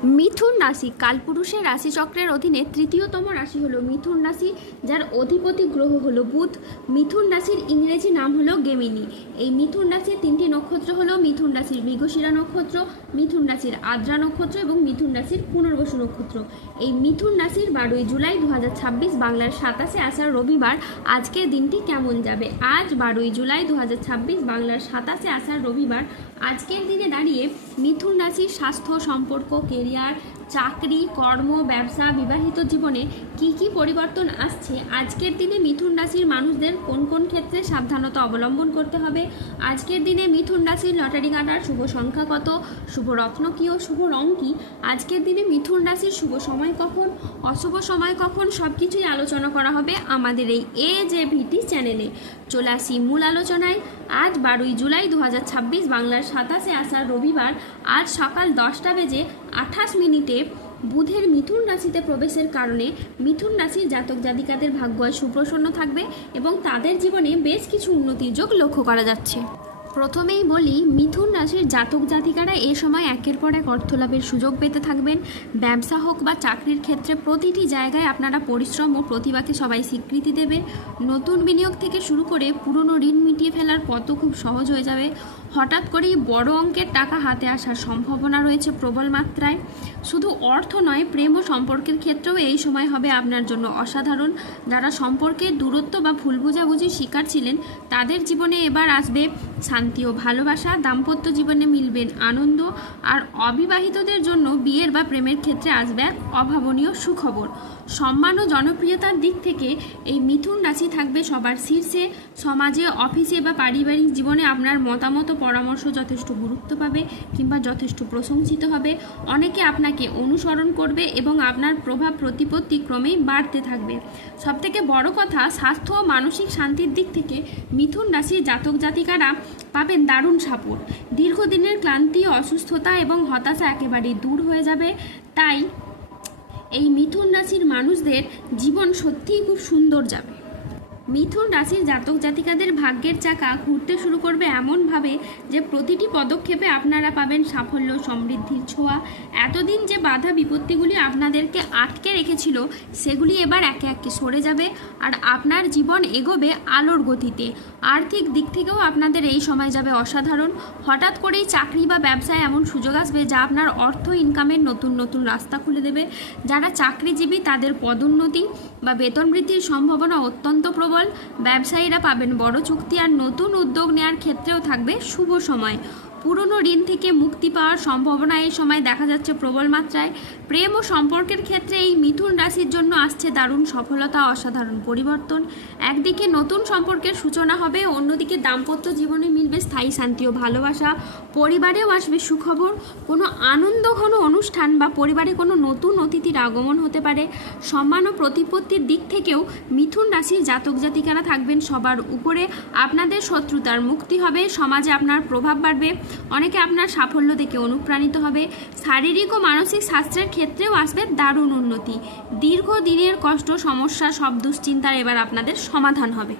মিথুন রাশি কালপুরুষের রাশিচক্রের অধীনে তৃতীয়তম রাশি হলো মিথুন রাশি, যার অধিপতি গ্রহ হলো বুধ। মিথুন রাশির ইংরেজি নাম হলো গেমিনি। এই মিথুন রাশির তিনটি নক্ষত্র হলো মিথুন রাশির মৃগশিরা নক্ষত্র, মিথুন রাশির আদ্রা নক্ষত্র এবং মিথুন রাশির পুনর্বসু নক্ষত্র। এই মিথুন রাশির 12ই জুলাই 2026 বাংলার 27শে আষাঢ় রবিবার আজকের দিনটি কেমন যাবে। আজ 12ই জুলাই 2026 বাংলার 27শে আষাঢ় রবিবার আজকের দিনে দাঁড়িয়ে মিথুন রাশির স্বাস্থ্য, সম্পর্ক, কেরিয়ার, চাকরি, কর্ম, ব্যবসা, বিবাহিত জীবনে কি পরিবর্তন আসছে, আজকের দিনে মিথুন রাশির মানুষদের কোন কোন ক্ষেত্রে সাবধানতা অবলম্বন করতে হবে, আজকের দিনে মিথুন রাশির লটারি কাটার শুভ সংখ্যা কত, শুভ রত্ন কী ও শুভ রং কী, আজকের দিনে মিথুন রাশির শুভ সময় কখন, অশুভ সময় কখন, সব কিছুই আলোচনা করা হবে আমাদের এই AJVT চ্যানেলে। চলে আসি মূল আলোচনায়। আজ 12ই জুলাই 2026 বাংলার 27শে আষাঢ় রবিবার আজ সকাল 10টা বেজে 28 মিনিটে বুধের মিথুন রাশিতে প্রবেশের কারণে মিথুন রাশির জাতক জাতিকাদের ভাগ্য আজ সুপ্রসন্ন থাকবে এবং তাদের জীবনে বেশ কিছু উন্নতির যোগ লক্ষ্য করা যাচ্ছে। প্রথমেই বলি, মিথুন রাশির জাতক জাতিকারা এ সময় একের পর এক অর্থলাভের সুযোগ পেতে থাকবেন। ব্যবসা হোক বা চাকরির ক্ষেত্রে প্রতিটি জায়গায় আপনারা পরিশ্রম ও প্রতিভাকে সবাই স্বীকৃতি দেবে। নতুন বিনিয়োগ থেকে শুরু করে পুরনো ঋণ মিটিয়ে ফেলার পথও খুব সহজ হয়ে যাবে। হঠাৎ করেই বড় অঙ্কের টাকা হাতে আসার সম্ভাবনা রয়েছে প্রবল মাত্রায়। শুধু অর্থ নয়, প্রেম ও সম্পর্কের ক্ষেত্রেও এই সময় হবে আপনার জন্য অসাধারণ। যারা সম্পর্কের দূরত্ব বা ভুল বোঝাবুঝির শিকার ছিলেন তাদের জীবনে এবার আসবে শান্তি ও ভালোবাসা। দাম্পত্য জীবনে মিলবেন আনন্দ। আর অবিবাহিতদের জন্য বিয়ের বা প্রেমের ক্ষেত্রে আসবে এক অভাবনীয় সুখবর। সম্মান ও জনপ্রিয়তার দিক থেকে এই মিথুন রাশি থাকবে সবার শীর্ষে। সমাজে, অফিসে বা পারিবারিক জীবনে আপনার মতামত ও পরামর্শ যথেষ্ট গুরুত্ব পাবে কিংবা যথেষ্ট প্রশংসিত হবে। অনেকে আপনাকে অনুসরণ করবে এবং আপনার প্রভাব প্রতিপত্তি ক্রমেই বাড়তে থাকবে। সবথেকে বড় কথা, স্বাস্থ্য ও মানসিক শান্তির দিক থেকে মিথুন রাশির জাতক জাতিকারা পাবেন দারুণ সাপোর্ট। দীর্ঘদিনের ক্লান্তি, অসুস্থতা এবং হতাশা একেবারেই দূর হয়ে যাবে। তাই এই মিথুন রাশির মানুষদের জীবন সত্যিই খুব সুন্দর যাবে। মিথুন রাশির জাতক জাতিকাদের ভাগ্যের চাকা ঘুরতে শুরু করবে এমনভাবে যে প্রতিটি পদক্ষেপে আপনারা পাবেন সাফল্য, সমৃদ্ধির ছোঁয়া। এতদিন যে বাধা বিপত্তিগুলি আপনাদেরকে আটকে রেখেছিল সেগুলি এবার একে একে সরে যাবে আর আপনার জীবন এগোবে আলোর গতিতে। আর্থিক দিক থেকেও আপনাদের এই সময় যাবে অসাধারণ। হঠাৎ করেই চাকরি বা ব্যবসায় এমন সুযোগ আসবে যা আপনার অর্থ ইনকামের নতুন নতুন রাস্তা খুলে দেবে। যারা চাকরিজীবী তাদের পদোন্নতি বা বেতন বৃদ্ধির সম্ভাবনা অত্যন্ত প্রবল। ব্যবসায়ীরা পাবেন বড় চুক্তি আর নতুন উদ্যোগ নেওয়ার ক্ষেত্রেও থাকবে শুভ সময়। পুরনো ঋণ থেকে মুক্তি পাওয়ার সম্ভাবনা এই সময় দেখা যাচ্ছে প্রবল মাত্রায়। প্রেম ও সম্পর্কের ক্ষেত্রে এই মিথুন রাশির জন্য আসছে দারুণ সফলতা, অসাধারণ পরিবর্তন। একদিকে নতুন সম্পর্কের সূচনা হবে, অন্যদিকে দাম্পত্য জীবনে মিলবে স্থায়ী শান্তি ও ভালোবাসা। পরিবারেও আসবে সুখবর। কোনো আনন্দঘন অনুষ্ঠান বা পরিবারে কোনো নতুন অতিথির আগমন হতে পারে। সম্মান ও প্রতিপত্তির দিক থেকেও মিথুন রাশির জাতক জাতিকারা থাকবেন সবার উপরে। আপনাদের শত্রুতার মুক্তি হবে, সমাজে আপনার প্রভাব বাড়বে। অনেকে আপনার সাফল্য দেখে অনুপ্রাণিত হবে। শারীরিক ও মানসিক স্বাস্থ্যের ক্ষেত্রেও আসবে দারুণ উন্নতি। দীর্ঘদিনের কষ্ট, সমস্যা, সব দুশ্চিন্তার এবার আপনাদের সমাধান হবে।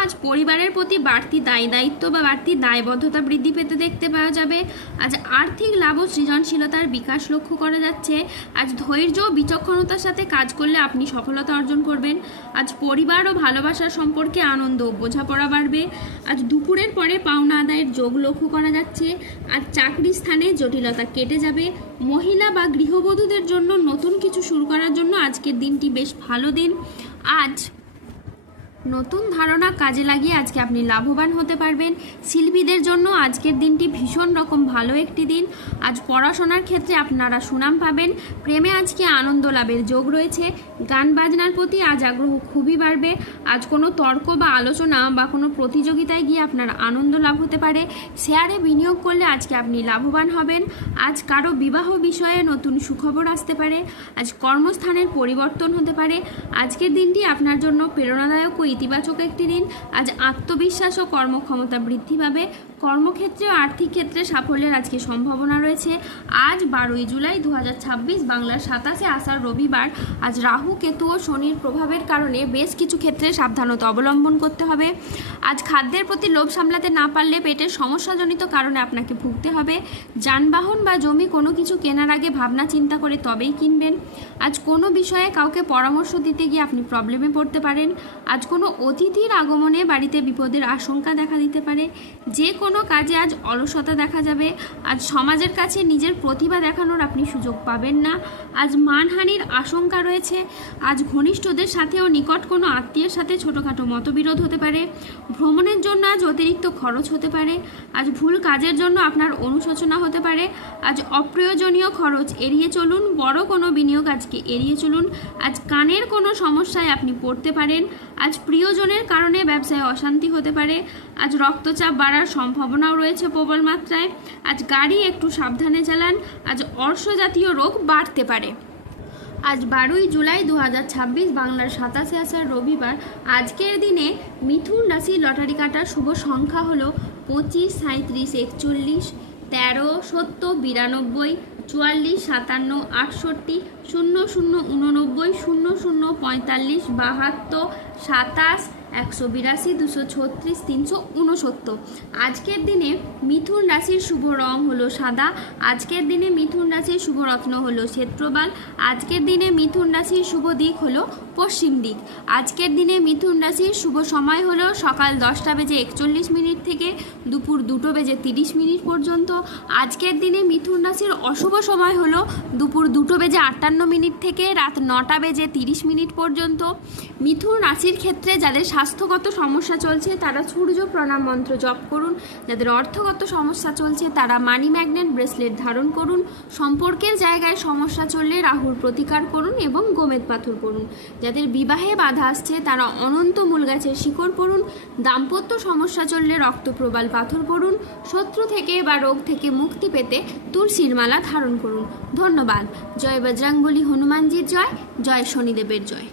আজ পরিবারের প্রতি বাড়তি দায়িত্ব বা বাড়তি দায়বদ্ধতা বৃদ্ধি পেতে দেখতে পাওয়া যাবে। আজ আর্থিক লাভ ও সৃজনশীলতার বিকাশ লক্ষ্য করা যাচ্ছে। আজ ধৈর্য ও বিচক্ষণতার সাথে কাজ করলে আপনি সফলতা অর্জন করবেন। আজ পরিবার ও ভালোবাসার সম্পর্কে আনন্দ ও বোঝাপড়া বাড়বে। আজ দুপুরের পরে পাওনা আদায়ের যোগ লক্ষ্য করা যাচ্ছে। আজ চাকরি স্থানে জটিলতা কেটে যাবে। মহিলা বা গৃহবধূদের জন্য নতুন কিছু শুরু করার জন্য আজকের দিনটি বেশ ভালো দিন। আজ নতুন ধারণা কাজে লাগিয়ে আজকে আপনি লাভবান হতে পারবেন। শিল্পীদের জন্য আজকের দিনটি ভীষণ রকম ভালো একটি দিন। আজ পড়াশোনার ক্ষেত্রে আপনারা সুনাম পাবেন। প্রেমে আজকে আনন্দ লাভের যোগ রয়েছে। গান বাজনার প্রতি আজ আগ্রহ খুবই বাড়বে। আজ কোনো তর্ক বা আলোচনা বা কোনো প্রতিযোগিতায় গিয়ে আপনার আনন্দ লাভ হতে পারে। শেয়ারে বিনিয়োগ করলে আজকে আপনি লাভবান হবেন। আজ কারো বিবাহ বিষয়ে নতুন সুখবর আসতে পারে। আজ কর্মস্থানের পরিবর্তন হতে পারে। আজকের দিনটি আপনার জন্য প্রেরণাদায়ক ও ইতিবাচক একটি দিন। আজ আত্মবিশ্বাস ও কর্মক্ষমতা বৃদ্ধি পাবে। কর্মক্ষেত্রে ও আর্থিক ক্ষেত্রে সাফল্যের আজকে সম্ভাবনা রয়েছে। আজ 12ই জুলাই 2026 বাংলার 27শে আষাঢ় রবিবার। আজ রাহু, কেতু ও শনির প্রভাবের কারণে বেশ কিছু ক্ষেত্রে সাবধানতা অবলম্বন করতে হবে। আজ খাদ্যের প্রতি লোভ সামলাতে না পারলে পেটের সমস্যাজনিত কারণে আপনাকে ভুগতে হবে। যানবাহন বা জমি কোনো কিছু কেনার আগে ভাবনা চিন্তা করে তবেই কিনবেন। আজ কোনো বিষয়ে কাউকে পরামর্শ দিতে গিয়ে আপনি প্রবলেমে পড়তে পারেন। আজ কোনো অতিথির আগমনে বাড়িতে বিপদের আশঙ্কা দেখা দিতে পারে। যে কোনো কাজে আজ অলসতা দেখা যাবে। আজ সমাজের কাছে নিজের প্রতিভা দেখানোর আপনি সুযোগ পাবেন না। আজ মানহানির আশঙ্কা রয়েছে। আজ ঘনিষ্ঠদের সাথে ও নিকট কোনো আত্মীয়ের সাথে ছোটোখাটো মতবিরোধ হতে পারে। ভ্রমণের জন্য আজ অতিরিক্ত খরচ হতে পারে। আজ ভুল কাজের জন্য আপনার অনুশোচনা হতে পারে। আজ অপ্রয়োজনীয় খরচ এড়িয়ে চলুন। বড় কোনো বিনিয়োগ আজকে এড়িয়ে চলুন। আজ কানের কোনো সমস্যায় আপনি পড়তে পারেন। আজ প্রিয়জনের কারণে ব্যবসায় অশান্তি হতে পারে। আজ রক্তচাপ বাড়ার সম্ভাবনাও রয়েছে প্রবল মাত্রায়। আজ গাড়ি একটু সাবধানে চালান। আজ অর্শজাতীয় রোগ বাড়তে পারে। আজ 12ই জুলাই 2026 বাংলার 27শে আষাঢ় রবিবার। আজকের দিনে মিথুন রাশির লটারি কাটার শুভ সংখ্যা হলো 25, 37, 41, 13, 70, 92, 44, 57, 68, 00, 89, 00, 45, 72, 27, 182, 236, 369। আজকের দিনে মিথুন রাশির শুভ রং হলো সাদা। আজকের দিনে মিথুন রাশির শুভ রত্ন হলো ক্ষেত্রবাল। আজকের দিনে মিথুন রাশির শুভ দিক হলো পশ্চিম দিক। আজকের দিনে মিথুন রাশির শুভ সময় হলো সকাল 10:41 থেকে দুপুর 2:30 পর্যন্ত। আজকের দিনে মিথুন রাশির অশুভ সময় হলো দুপুর 2:58 থেকে রাত 9:30 পর্যন্ত। মিথুন রাশির ক্ষেত্রে যাদের স্বাস্থ্যগত সমস্যা চলছে তারা সূর্য প্রণাম মন্ত্র জপ করুন। যাদের অর্থগত সমস্যা চলছে তারা মানি ম্যাগনেট ব্রেসলেট ধারণ করুন। সম্পর্কের জায়গায় সমস্যা চললে রাহুর প্রতিকার করুন এবং গোমেদ পাথর পড়ুন। যাদের বিবাহে বাধা আসছে তারা অনন্ত মূল গাছের শিকড় পড়ুন। দাম্পত্য সমস্যা চললে রক্তপ্রবাল পাথর পড়ুন। শত্রু থেকে বা রোগ থেকে মুক্তি পেতে তুলসীর মালা ধারণ করুন। ধন্যবাদ। জয় বজরংবলী, হনুমানজির জয়, জয় শনিদেবের জয়।